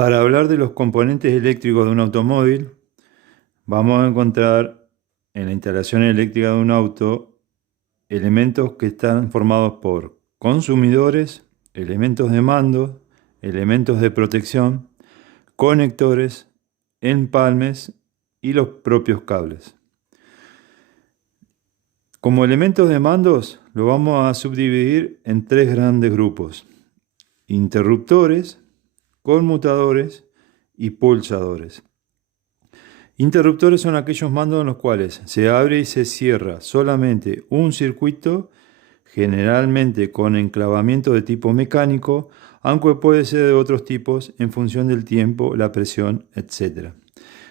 Para hablar de los componentes eléctricos de un automóvil, vamos a encontrar en la instalación eléctrica de un auto elementos que están formados por consumidores, elementos de mando, elementos de protección, conectores, empalmes y los propios cables. Como elementos de mandos, lo vamos a subdividir en tres grandes grupos: interruptores, conmutadores y pulsadores. Interruptores son aquellos mandos en los cuales se abre y se cierra solamente un circuito, generalmente con enclavamiento de tipo mecánico, aunque puede ser de otros tipos en función del tiempo, la presión, etc.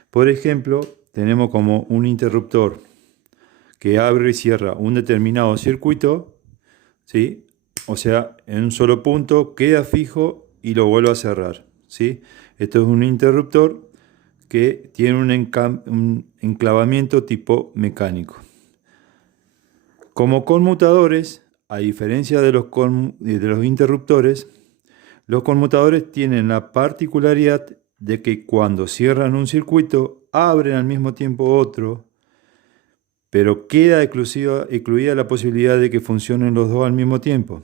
Por ejemplo, tenemos como un interruptor que abre y cierra un determinado circuito, ¿sí? O sea, en un solo punto queda fijo y lo vuelve a cerrar, ¿sí? Esto es un interruptor que tiene un enclavamiento tipo mecánico. Como conmutadores, a diferencia de los interruptores, los conmutadores tienen la particularidad de que cuando cierran un circuito, abren al mismo tiempo otro, pero queda excluida la posibilidad de que funcionen los dos al mismo tiempo.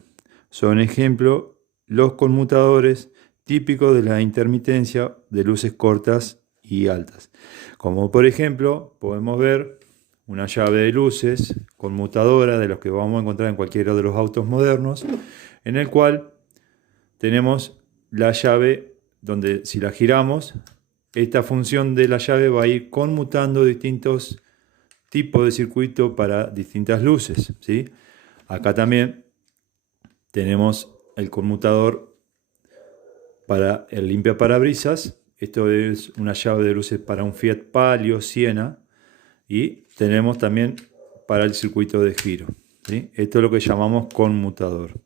Son ejemplo los conmutadores típicos de la intermitencia de luces cortas y altas. Como por ejemplo, podemos ver una llave de luces conmutadora de los que vamos a encontrar en cualquiera de los autos modernos, en el cual tenemos la llave donde si la giramos, esta función de la llave va a ir conmutando distintos tipos de circuito para distintas luces, ¿sí? Acá también tenemos el conmutador para el limpiaparabrisas. Esto es una llave de luces para un Fiat Palio, Siena. Y tenemos también para el circuito de giro, ¿sí? Esto es lo que llamamos conmutador.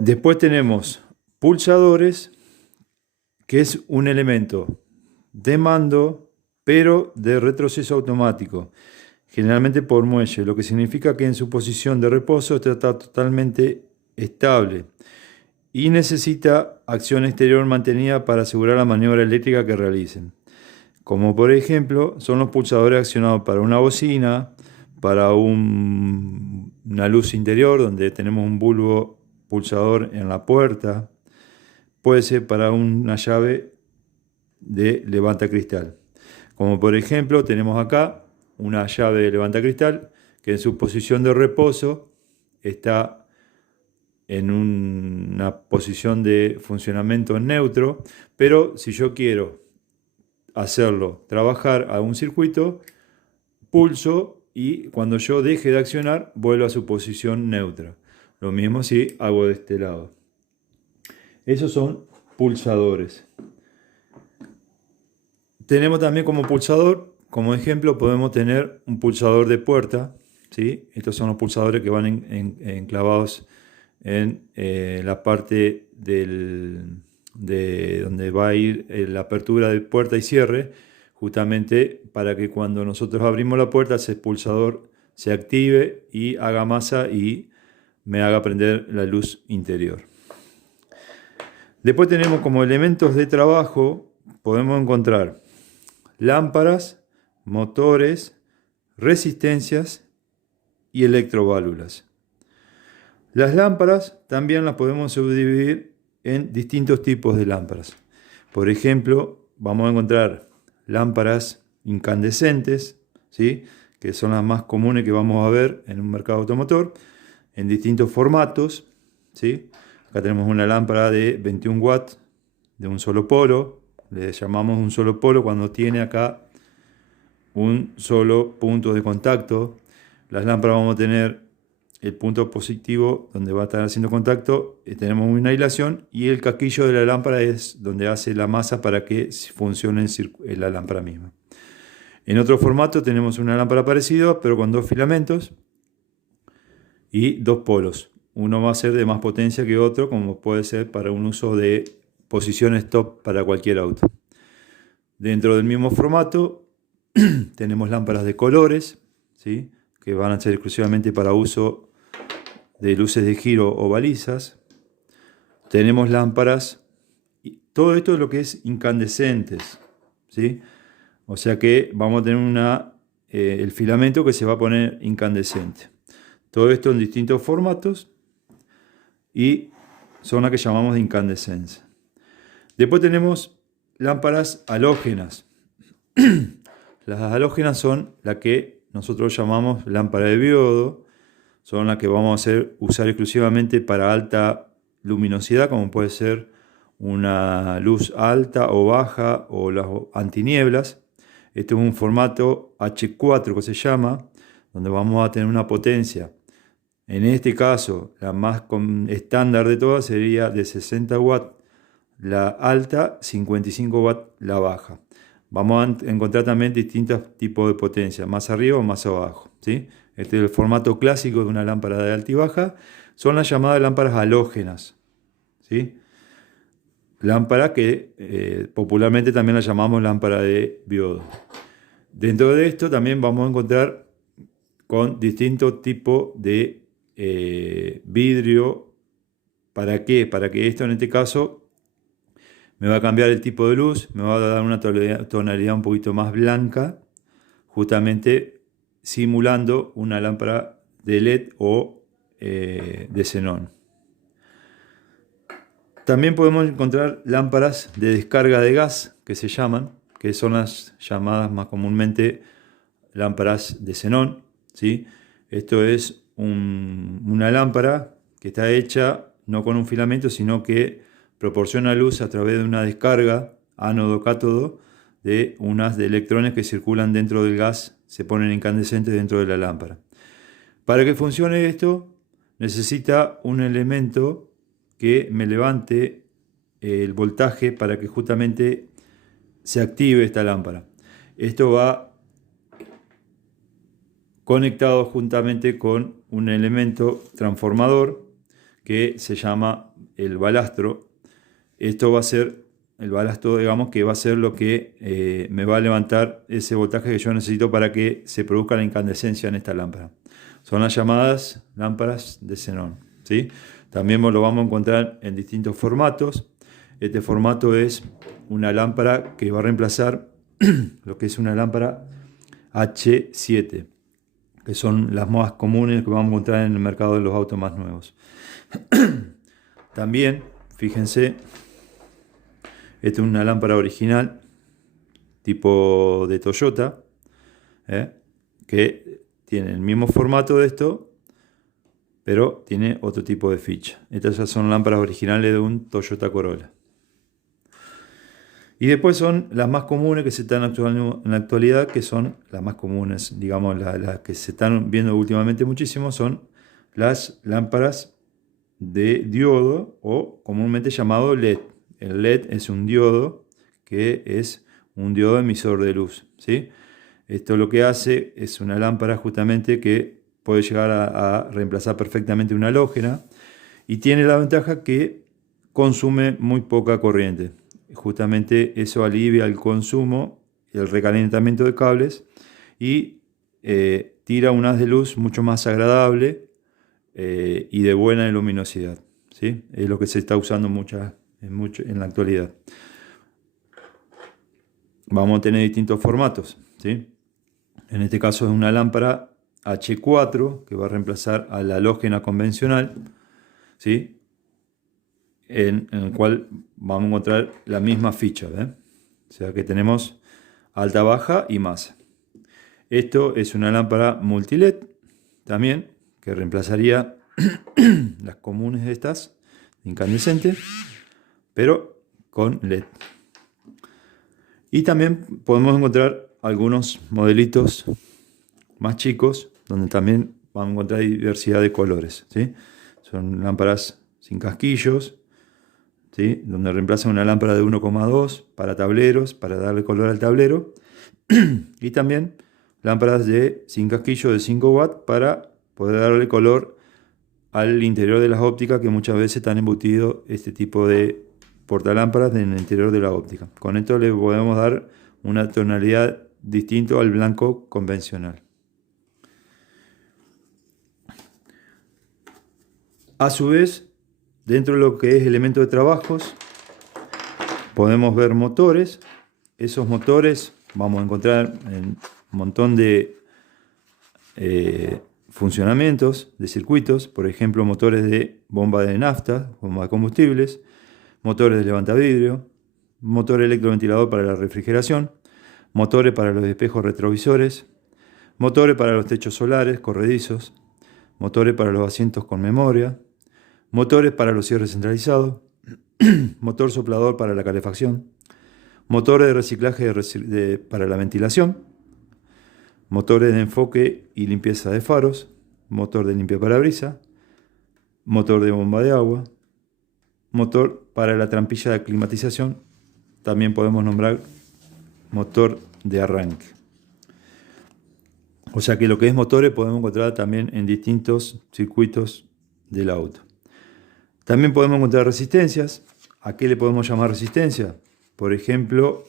Después tenemos pulsadores, que es un elemento de mando, pero de retroceso automático, generalmente por muelle, lo que significa que en su posición de reposo está totalmente estable y necesita acción exterior mantenida para asegurar la maniobra eléctrica que realicen. Como por ejemplo, son los pulsadores accionados para una bocina, para una luz interior donde tenemos un bulbo pulsador en la puerta, puede ser para una llave de levantacristal. Como por ejemplo, tenemos acá una llave de levantacristal que en su posición de reposo está en una posición de funcionamiento neutro, pero si yo quiero hacerlo trabajar a un circuito, pulso y cuando yo deje de accionar vuelvo a su posición neutra. Lo mismo si hago de este lado. Esos son pulsadores. Tenemos también como pulsador, como ejemplo, podemos tener un pulsador de puerta, ¿sí? Estos son los pulsadores que van enclavados en la parte de donde va a ir la apertura de puerta y cierre, justamente para que cuando nosotros abrimos la puerta ese pulsador se active y haga masa y me haga prender la luz interior. Después tenemos como elementos de trabajo, podemos encontrar lámparas, motores, resistencias y electroválvulas. Las lámparas también las podemos subdividir en distintos tipos de lámparas. Por ejemplo, vamos a encontrar lámparas incandescentes, ¿sí? Que son las más comunes que vamos a ver en un mercado automotor, en distintos formatos, ¿sí? Acá tenemos una lámpara de 21 watts de un solo polo. Le llamamos un solo polo cuando tiene acá un solo punto de contacto. Las lámparas vamos a tener el punto positivo donde va a estar haciendo contacto, tenemos una aislación y el casquillo de la lámpara es donde hace la masa para que funcione la lámpara misma. En otro formato tenemos una lámpara parecida pero con dos filamentos y dos polos. Uno va a ser de más potencia que otro, como puede ser para un uso de posición stop para cualquier auto. Dentro del mismo formato tenemos lámparas de colores, ¿sí? Que van a ser exclusivamente para uso de luces de giro o balizas. Tenemos lámparas Todo esto es lo que es incandescentes, ¿sí? O sea que vamos a tener el filamento que se va a poner incandescente. Todo esto en distintos formatos y son las que llamamos de incandescencia. Después tenemos lámparas halógenas. Las halógenas son las que nosotros llamamos lámpara de diodo, son las que vamos a usar exclusivamente para alta luminosidad, como puede ser una luz alta o baja o las antinieblas. Este es un formato H4 que se llama, donde vamos a tener una potencia. En este caso, la más estándar de todas sería de 60 watts la alta, 55 watts la baja. Vamos a encontrar también distintos tipos de potencia, más arriba o más abajo, ¿sí? Este es el formato clásico de una lámpara de alta y baja. Son las llamadas lámparas halógenas, ¿sí? Lámpara que popularmente también la llamamos lámpara de diodo. Dentro de esto también vamos a encontrar con distintos tipos de vidrio. ¿Para qué? Para que esto en este caso me va a cambiar el tipo de luz, me va a dar una tonalidad un poquito más blanca, justamente simulando una lámpara de LED o de xenón. También podemos encontrar lámparas de descarga de gas, que se llaman, que son las llamadas más comúnmente lámparas de xenón, ¿sí? Esto es una lámpara que está hecha no con un filamento, sino que proporciona luz a través de una descarga ánodo-cátodo de unas de electrones que circulan dentro del gas, se ponen incandescentes dentro de la lámpara. Para que funcione esto, necesita un elemento que me levante el voltaje para que justamente se active esta lámpara. Esto va conectado juntamente con un elemento transformador que se llama el balastro. Esto va a ser el balastro, digamos, que va a ser lo que me va a levantar ese voltaje que yo necesito para que se produzca la incandescencia en esta lámpara. Son las llamadas lámparas de xenón, ¿sí? También lo vamos a encontrar en distintos formatos. Este formato es una lámpara que va a reemplazar lo que es una lámpara H7, que son las más comunes que vamos a encontrar en el mercado de los autos más nuevos. También, fíjense, esta es una lámpara original, tipo de Toyota, que tiene el mismo formato de esto, pero tiene otro tipo de ficha. Estas ya son lámparas originales de un Toyota Corolla. Y después son las más comunes que se están actuando en la actualidad, que son las más comunes, digamos, las que se están viendo últimamente muchísimo, son las lámparas de diodo o comúnmente llamado LED. El LED es un diodo que es un diodo emisor de luz, ¿sí? Esto lo que hace es una lámpara justamente que puede llegar a reemplazar perfectamente una halógena y tiene la ventaja que consume muy poca corriente. Justamente eso alivia el consumo, el recalentamiento de cables y tira un haz de luz mucho más agradable y de buena luminosidad, ¿sí? Es lo que se está usando en la actualidad. Vamos a tener distintos formatos, ¿sí? En este caso es una lámpara H4 que va a reemplazar a la halógena convencional, ¿sí? En el cual vamos a encontrar la misma ficha, ¿eh? O sea que tenemos alta, baja y masa. Esto es una lámpara multiled también, que reemplazaría las comunes de estas, incandescentes, pero con LED. Y también podemos encontrar algunos modelitos más chicos, donde también vamos a encontrar diversidad de colores, ¿sí? Son lámparas sin casquillos, ¿sí? Donde reemplazan una lámpara de 1,2 para tableros, para darle color al tablero. Y también lámparas sin casquillo de 5 watts para poder darle color al interior de las ópticas, que muchas veces están embutidos este tipo de portalámparas en el interior de la óptica. Con esto le podemos dar una tonalidad distinta al blanco convencional. A su vez, dentro de lo que es elemento de trabajos, podemos ver motores. Esos motores vamos a encontrar en un montón de funcionamientos de circuitos, por ejemplo, motores de bomba de nafta, bomba de combustibles, motores de levantavidrio, motor electroventilador para la refrigeración, motores para los espejos retrovisores, motores para los techos solares corredizos, motores para los asientos con memoria, motores para los cierres centralizados, motor soplador para la calefacción, motores de reciclaje para la ventilación, motores de enfoque y limpieza de faros, motor de limpiaparabrisas, motor de bomba de agua, motor para la trampilla de climatización. También podemos nombrar motor de arranque. O sea que lo que es motores podemos encontrar también en distintos circuitos del auto. También podemos encontrar resistencias. ¿A qué le podemos llamar resistencia? Por ejemplo,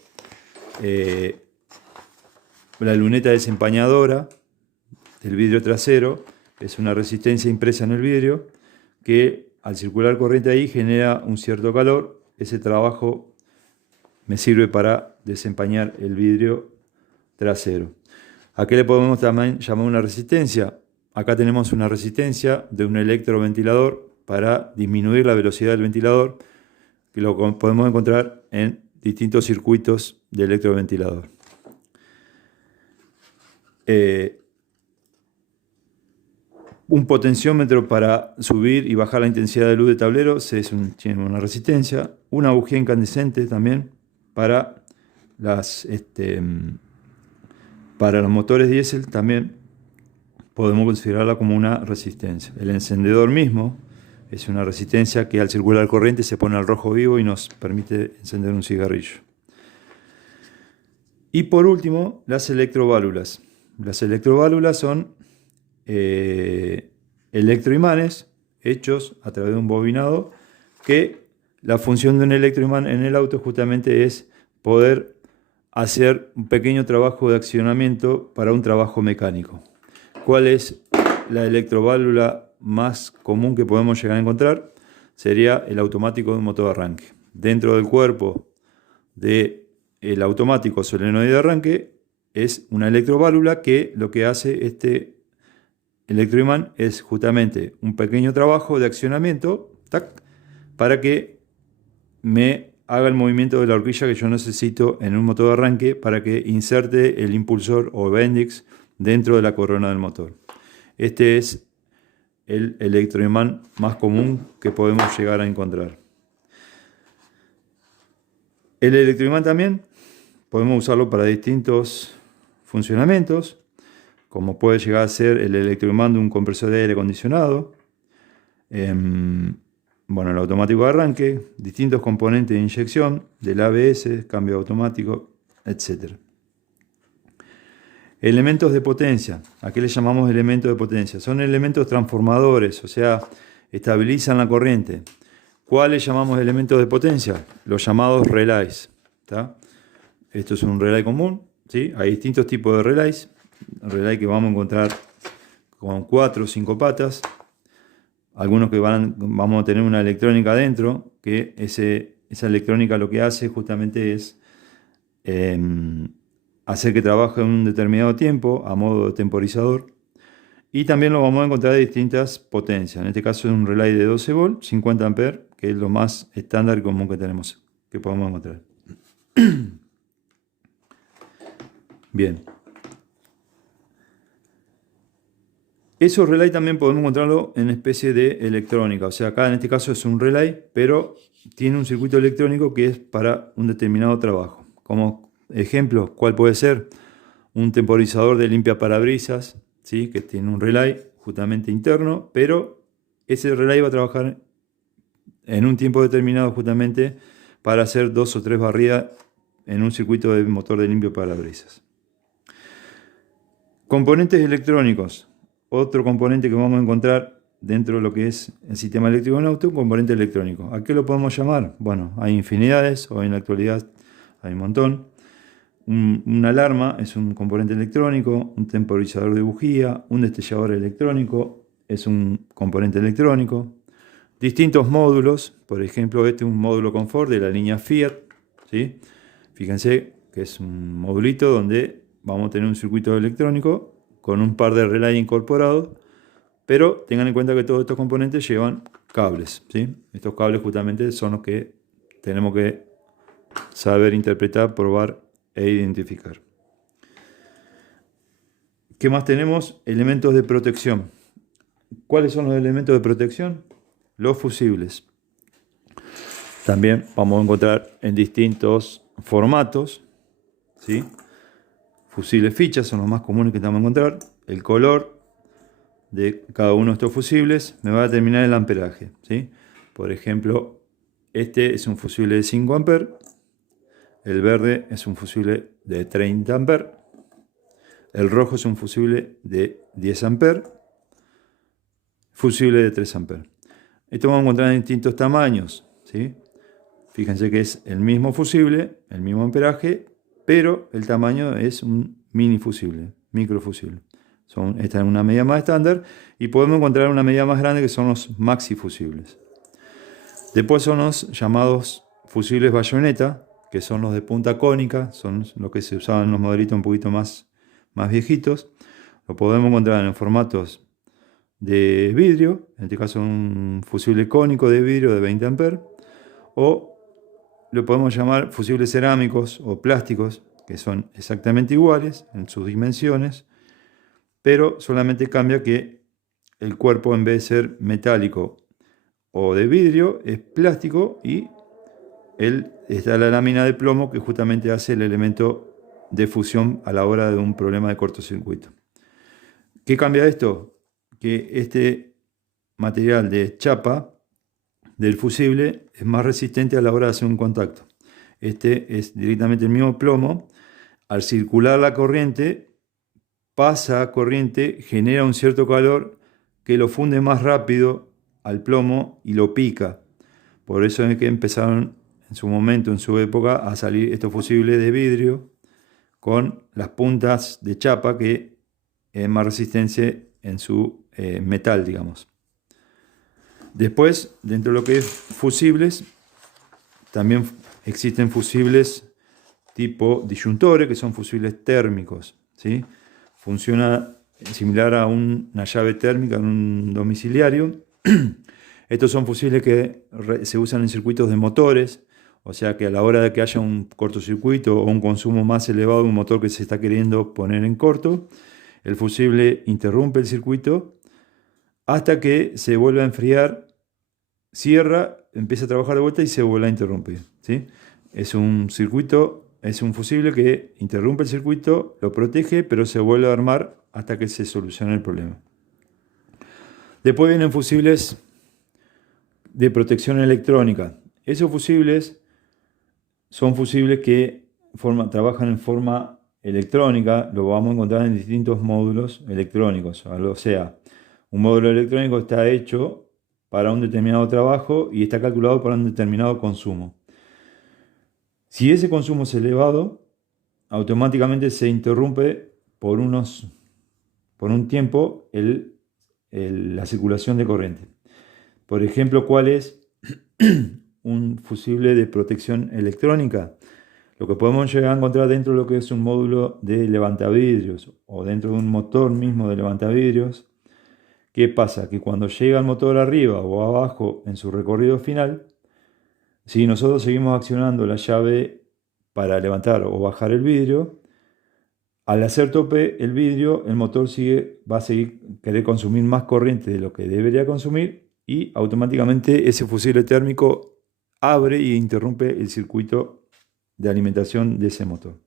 la luneta desempañadora del vidrio trasero es una resistencia impresa en el vidrio que al circular corriente ahí genera un cierto calor. Ese trabajo me sirve para desempañar el vidrio trasero. ¿A qué le podemos también llamar una resistencia? Acá tenemos una resistencia de un electroventilador para disminuir la velocidad del ventilador, que lo podemos encontrar en distintos circuitos de electroventilador. Un potenciómetro para subir y bajar la intensidad de luz de tablero tiene una resistencia. Una bujía incandescente también para los motores diésel también podemos considerarla como una resistencia. El encendedor mismo es una resistencia que al circular corriente se pone al rojo vivo y nos permite encender un cigarrillo. Y por último, las electroválvulas. Las electroválvulas son electroimanes hechos a través de un bobinado, que la función de un electroimán en el auto justamente es poder hacer un pequeño trabajo de accionamiento para un trabajo mecánico. ¿Cuál es la electroválvula más común que podemos llegar a encontrar? Sería el automático de un motor de arranque. Dentro del cuerpo del automático solenoide de arranque es una electroválvula que lo que hace este electroimán es justamente un pequeño trabajo de accionamiento para que me haga el movimiento de la horquilla que yo necesito en un motor de arranque para que inserte el impulsor o bendix dentro de la corona del motor. Este es el electroimán más común que podemos llegar a encontrar. El electroimán también podemos usarlo para distintos funcionamientos, como puede llegar a ser el electroimán de un compresor de aire acondicionado, el automático de arranque, distintos componentes de inyección, del ABS, cambio automático, etc. Elementos de potencia. ¿A qué le llamamos elementos de potencia? Son elementos transformadores, o sea, estabilizan la corriente. ¿Cuáles llamamos elementos de potencia? Los llamados relays. Esto es un relay común, ¿sí? Hay distintos tipos de relays. Relay que vamos a encontrar con 4 o 5 patas. Algunos que vamos a tener una electrónica adentro, que esa electrónica lo que hace justamente es hacer que trabaje en un determinado tiempo a modo de temporizador. Y también lo vamos a encontrar de distintas potencias. En este caso es un relay de 12 volts, 50 amperes, que es lo más estándar y común que tenemos, que podemos encontrar. Bien. Esos relay también podemos encontrarlo en especie de electrónica. O sea, acá en este caso es un relay, pero tiene un circuito electrónico que es para un determinado trabajo. Como ejemplo, ¿cuál puede ser? Un temporizador de limpiaparabrisas, ¿sí? Que tiene un relay justamente interno, pero ese relay va a trabajar en un tiempo determinado justamente para hacer 2 o 3 barridas en un circuito de motor de limpiaparabrisas. Componentes electrónicos. Otro componente que vamos a encontrar dentro de lo que es el sistema eléctrico de un auto, un componente electrónico. ¿A qué lo podemos llamar? Bueno, hay infinidades, o en la actualidad hay un montón. Una alarma es un componente electrónico, un temporizador de bujía, un destellador electrónico es un componente electrónico. Distintos módulos, por ejemplo, este es un módulo confort de la línea Fiat, ¿sí? Fíjense que es un modulito donde vamos a tener un circuito electrónico con un par de relay incorporados, pero tengan en cuenta que todos estos componentes llevan cables, ¿sí? Estos cables justamente son los que tenemos que saber interpretar, probar e identificar. ¿Qué más tenemos? Elementos de protección. ¿Cuáles son los elementos de protección? Los fusibles. También vamos a encontrar en distintos formatos, ¿sí? Fusibles fichas son los más comunes que estamos a encontrar. El color de cada uno de estos fusibles me va a determinar el amperaje, ¿sí? Por ejemplo, este es un fusible de 5 amperes. El verde es un fusible de 30 amperes. El rojo es un fusible de 10 amperes. Fusible de 3 amperes. Esto vamos a encontrar en distintos tamaños, ¿sí? Fíjense que es el mismo fusible, el mismo amperaje, pero el tamaño es un mini fusible, microfusible. Esta es una medida más estándar y podemos encontrar una medida más grande que son los maxi fusibles. Después son los llamados fusibles bayoneta, que son los de punta cónica, son los que se usaban en los modelitos un poquito más viejitos. Lo podemos encontrar en formatos de vidrio, en este caso un fusible cónico de vidrio de 20 amperes, o lo podemos llamar fusibles cerámicos o plásticos, que son exactamente iguales en sus dimensiones, pero solamente cambia que el cuerpo, en vez de ser metálico o de vidrio, es plástico y está la lámina de plomo que justamente hace el elemento de fusión a la hora de un problema de cortocircuito. ¿Qué cambia esto? Que este material de chapa del fusible es más resistente a la hora de hacer un contacto. Este es directamente el mismo plomo. Al circular la corriente, pasa corriente, genera un cierto calor que lo funde más rápido al plomo y lo pica. Por eso es que empezaron en su momento, en su época, a salir estos fusibles de vidrio con las puntas de chapa que es más resistencia en su metal, digamos. Después, dentro de lo que es fusibles, también existen fusibles tipo disyuntores, que son fusibles térmicos, ¿sí? Funciona similar a una llave térmica en un domiciliario. Estos son fusibles que se usan en circuitos de motores, o sea que a la hora de que haya un cortocircuito o un consumo más elevado de un motor que se está queriendo poner en corto, el fusible interrumpe el circuito hasta que se vuelve a enfriar, cierra, empieza a trabajar de vuelta y se vuelve a interrumpir, ¿sí? Es un fusible que interrumpe el circuito, lo protege, pero se vuelve a armar hasta que se solucione el problema. Después vienen fusibles de protección electrónica. Esos fusibles son fusibles que trabajan en forma electrónica, lo vamos a encontrar en distintos módulos electrónicos. O sea, un módulo electrónico está hecho para un determinado trabajo y está calculado para un determinado consumo. Si ese consumo es elevado, automáticamente se interrumpe por un tiempo la circulación de corriente. Por ejemplo, ¿cuál es un fusible de protección electrónica? Lo que podemos llegar a encontrar dentro de lo que es un módulo de levantavidrios o dentro de un motor mismo de levantavidrios. ¿Qué pasa? Que cuando llega el motor arriba o abajo en su recorrido final, si nosotros seguimos accionando la llave para levantar o bajar el vidrio, al hacer tope el vidrio, el motor va a seguir querer consumir más corriente de lo que debería consumir y automáticamente ese fusible térmico abre e interrumpe el circuito de alimentación de ese motor.